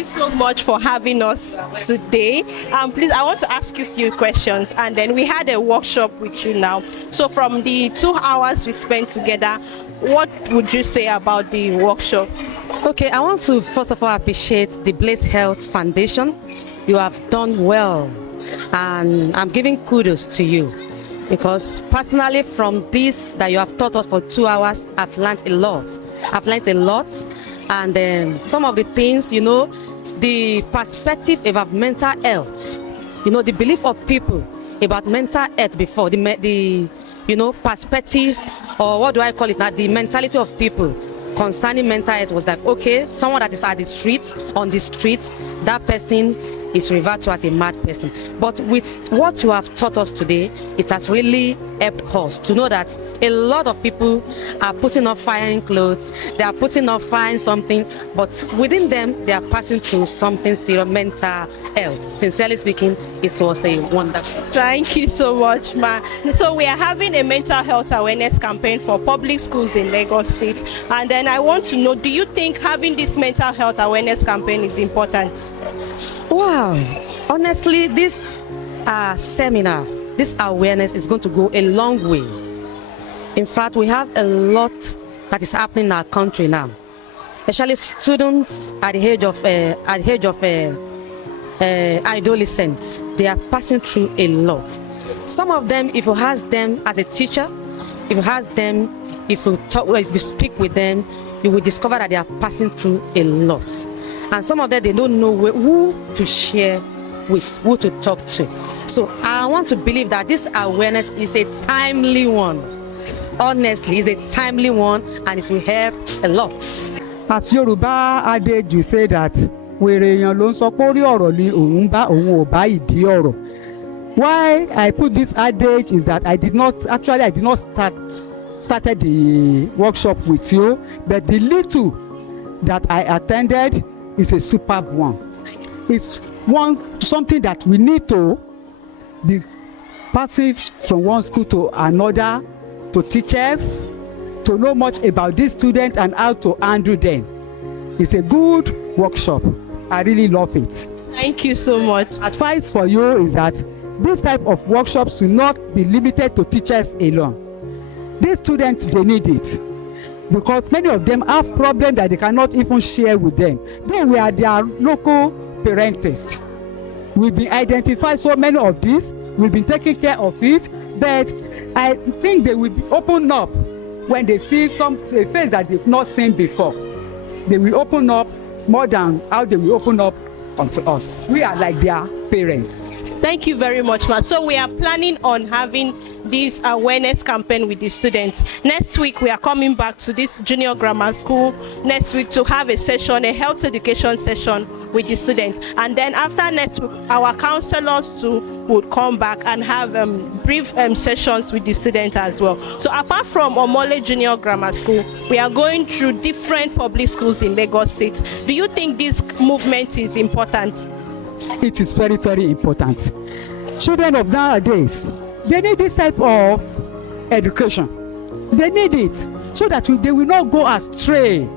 you so much for having us today. Please, I want to ask you a few questions, and then we had a workshop with you now. So from the 2 hours we spent together, what would you say about the workshop? Okay, I want to first of all appreciate the Blaze Health Foundation. You have done well, and I'm giving kudos to you, because personally from this that you have taught us for 2 hours, I've learned a lot. And some of the things, the perspective about mental health, the belief of people about mental health before, the perspective, or what do I call it now, the mentality of people concerning mental health was like, okay, someone that is on the streets, that person is referred to as a mad person. But with what you have taught us today, it has really helped us to know that a lot of people are putting off firing clothes, they are putting off firing something, but within them, they are passing through something serious, mental health. Sincerely speaking, it was a wonderful. Thank you so much, ma. So we are having a mental health awareness campaign for public schools in Lagos State. And then I want to know, do you think having this mental health awareness campaign is important? Wow, honestly, this seminar, this awareness is going to go a long way. In fact, we have a lot that is happening in our country now, especially students at the age of adolescence. They are passing through a lot. Some of them, if you ask them as a teacher, if you speak with them, you will discover that they are passing through a lot. And some of them, they don't know who to share with, who to talk to. So I want to believe that this awareness is a timely one. Honestly, it's a timely one, and it will help a lot. As Yoruba adage, you say that why I put this adage is that I did not started the workshop with you, but the little that I attended is a superb one. It's something that we need to be passing from one school to another, to teachers, to know much about these students and how to handle them. It's a good workshop. I really love it. Thank you so much. Advice for you is that this type of workshops should not be limited to teachers alone. These students, they need it, because many of them have problems that they cannot even share with them. Though we are their local parentists, we've been identified so many of these, we've been taking care of it, but I think they will be opened up when they see a face that they've not seen before. They will open up more than how they will open up onto us. We are like their parents. Thank you very much, ma. So we are planning on having this awareness campaign with the students. Next week, we are coming back to this junior grammar school next week to have a session, a health education session with the students. And then after next week, our counselors too would come back and have brief sessions with the students as well. So apart from Omole Junior Grammar School, we are going through different public schools in Lagos State. Do you think this movement is important? It is very, very important. Children of nowadays, they need this type of education. They need it so that they will not go astray.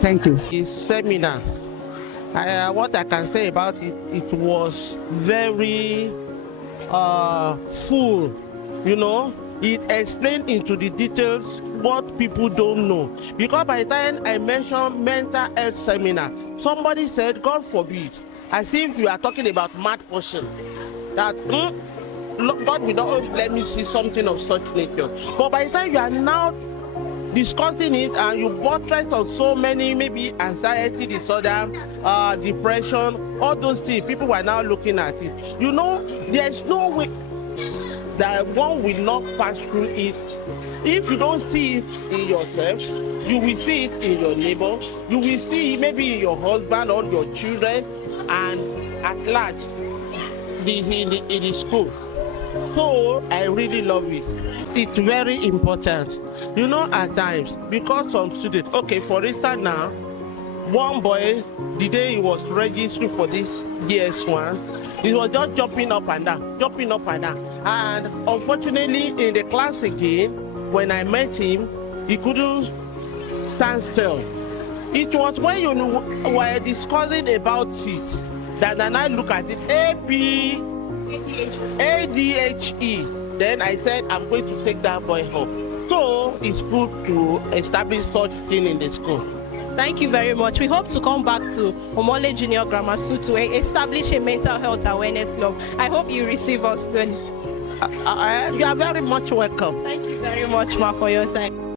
Thank you. This seminar, what I can say about it, it was very full, It explained into the details what people don't know. Because by the time I mentioned mental health seminar, somebody said, God forbid, as if you are talking about mad person, that God will not let me see something of such nature. But by the time you are now discussing it and you buttress on so many, maybe anxiety disorder, depression, all those things, people are now looking at it. There's no way that one will not pass through it. If you don't see it in yourself, you will see it in your neighbor, you will see it maybe in your husband or your children, and at large in the school. So I really love it. It's very important. At times, because some students, okay, for instance now, one boy, the day he was registering for this DS1, he was just jumping up and down. And unfortunately, in the class again, when I met him, he couldn't stand still. It was when you were discussing about it that then I look at it, ADHE. Then I said, I'm going to take that boy home. So it's good to establish such thing in the school. Thank you very much. We hope to come back to Omole Junior Grammar School to establish a mental health awareness club. I hope you receive us then. You are very much welcome. Thank you very much, ma, for your time.